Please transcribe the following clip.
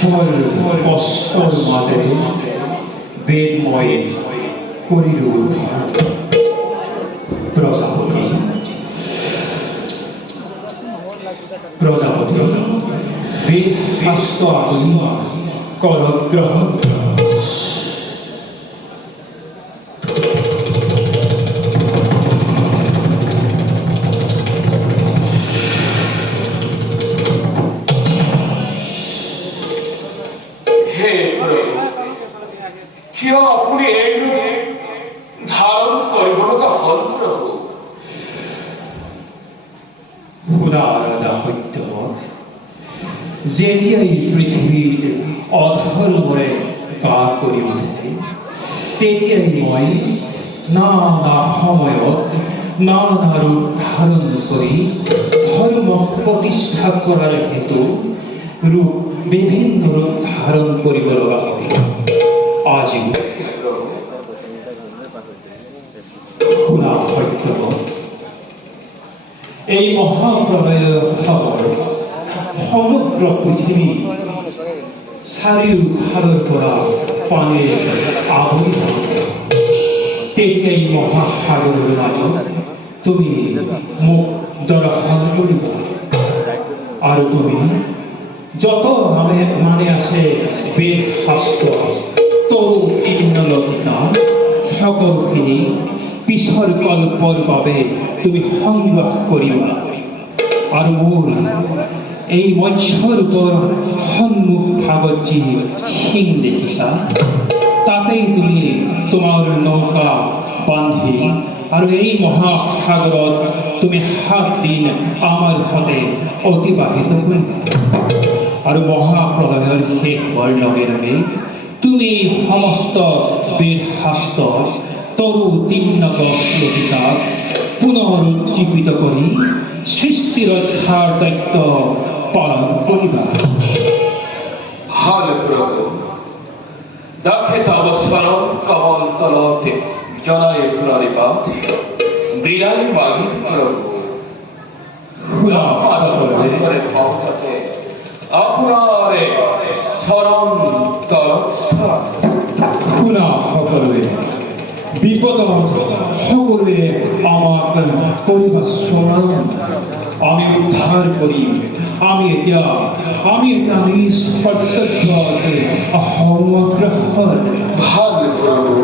কষ্টর মাঝে বেদময়ে করিল প্রজাপতি প্রজাপতি বেদ হস্ত আপনি করগ্রহ আপনি এই রূপ ধারণ করিব হল প্রভু রাজা হইত যেতিয়াই পৃথিবীর অধর্মরে গা করি উঠে তেতিয়াই মই নানা সময়ত নানা রূপ ধারণ করি ধর্ম প্রতিষ্ঠা করার হেতু রূপ বিভিন্ন রূপ ধারণ করিব লগা হবে আজ এই মহাপ্রলয়ের খবর সমগ্র পৃথিবী চাৰিওফালৰ পৰা পানীৰে আৱৰি তেতিয়াই মহাসাগৰৰ মাজত তুমি মোক দৰ্শন কৰিবা আৰু তুমি যত মানে আছে বেদ শাস্ত্ৰ লতিকা সকলখিনি পিছৰ কল্পৰ বাবে তুমি সংগ্ৰহ কৰিবা আৰু মোৰ এই মৎস্যৰ ওপৰত সন্মুখ ভাগত যি শিং দেখিছা তাতেই তুমি তোমাৰ নৌকা বান্ধি আৰু এই মহাসাগৰত তুমি 7 দিন আমাৰ সতে অতিবাহিত কৰিবা আৰু মহাপ্ৰলয়ৰ শেষ হোৱাৰ লগে লগে তুমি সমস্ত বেদ শাস্ত্ৰ তৰু তিন্ন গছ লতিকাক পুনৰুজ্জীৱিত কৰি সৃষ্টি ৰক্ষাৰ দায়িত্ব পালন কৰিবা হল প্রভু দেখে তব স্মরণ কমল তলতে জনায় প্রণিপাত বিরাই মাগি প্রভু আপনারে স্মরণ তলস্থল শুনা সকলোৱে বিপদত সকলোৱে আমাক কৰিবা স্মৰণ আমি উদ্ধাৰ কৰিম আমি এতিয়া নিজ কৰ্তব্যতে অগ্ৰসৰ ভাল প্রভু